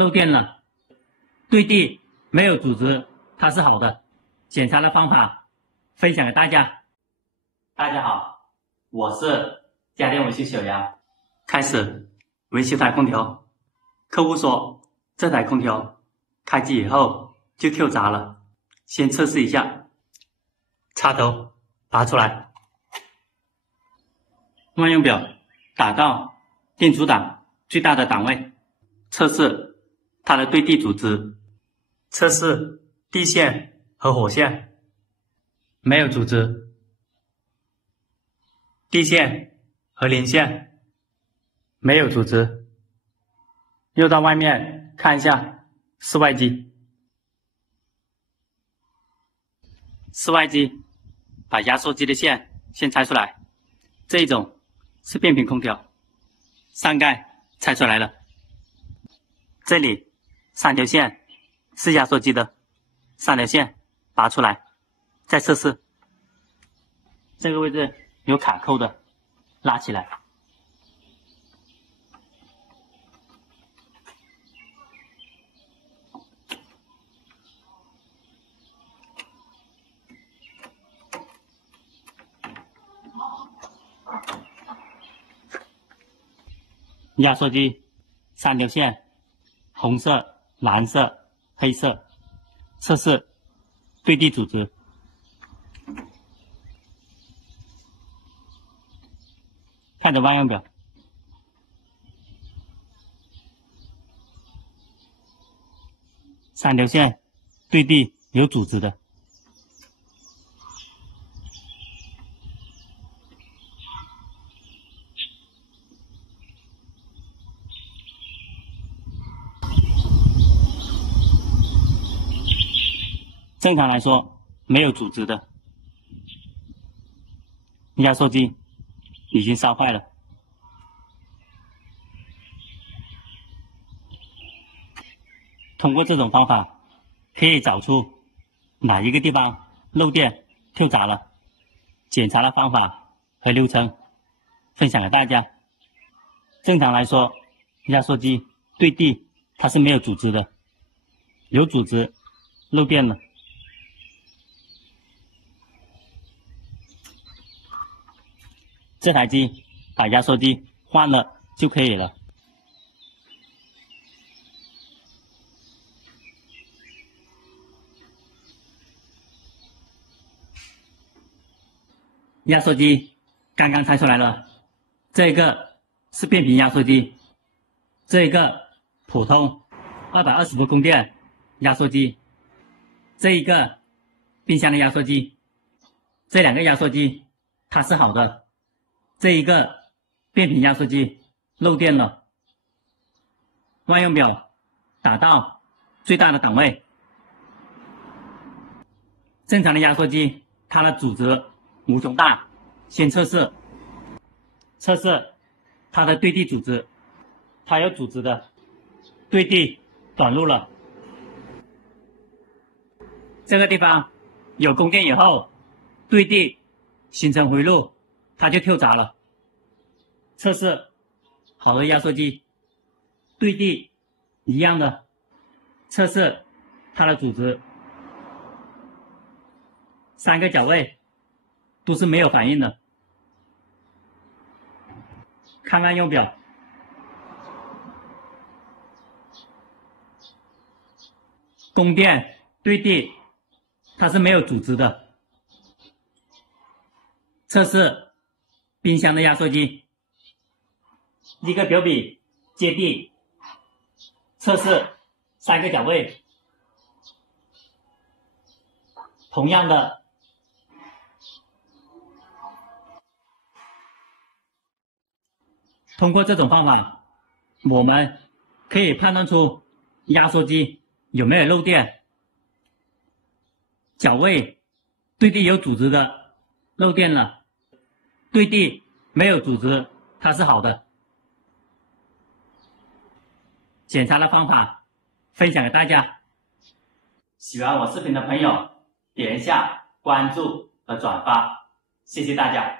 漏电了，对地没有阻值，它是好的。检查的方法分享给大家。大家好，我是家电维修小杨。开始维修台空调，客户说这台空调开机以后就跳闸了，先测试一下。插头拔出来，万用表打到电阻档最大的档位，测试它的对地阻值，测试地线和火线，没有阻值，地线和连线没有阻值。又到外面看一下室外机，室外机把压缩机的线先拆出来，这一种是变频空调，上盖拆出来了，这里3条线是压缩机的，3条线拔出来，再测试。这个位置有卡扣的，拉起来。压缩机3条线，红色、蓝色、黑色，测试对地阻值。看着万用表，3条线对地有阻值的。正常来说没有阻值的，压缩机已经烧坏了。通过这种方法可以找出哪一个地方漏电跳闸了，检查的方法和流程分享给大家。正常来说，压缩机对地它是没有阻值的，有阻值漏电了。这台机把压缩机换了就可以了。压缩机刚刚拆出来了，这个是变频压缩机，这个普通220伏供电压缩机，这一个冰箱的压缩机，这2个压缩机它是好的。这一个变频压缩机漏电了，万用表打到最大的档位。正常的压缩机它的阻值无穷大，先测试它的对地阻值，它有阻值的，对地短路了。这个地方有供电以后，对地形成回路，它就跳闸了。测试好的压缩机对地一样的，测试它的阻值，3个角位都是没有反应的。看万用表，供电对地它是没有阻值的。测试冰箱的压缩机，一个表笔接地，测试3个角位，同样的。通过这种方法，我们可以判断出压缩机有没有漏电。角位对地有阻值的漏电了，对地没有阻值，它是好的。检查的方法分享给大家。喜欢我视频的朋友，点一下关注和转发，谢谢大家。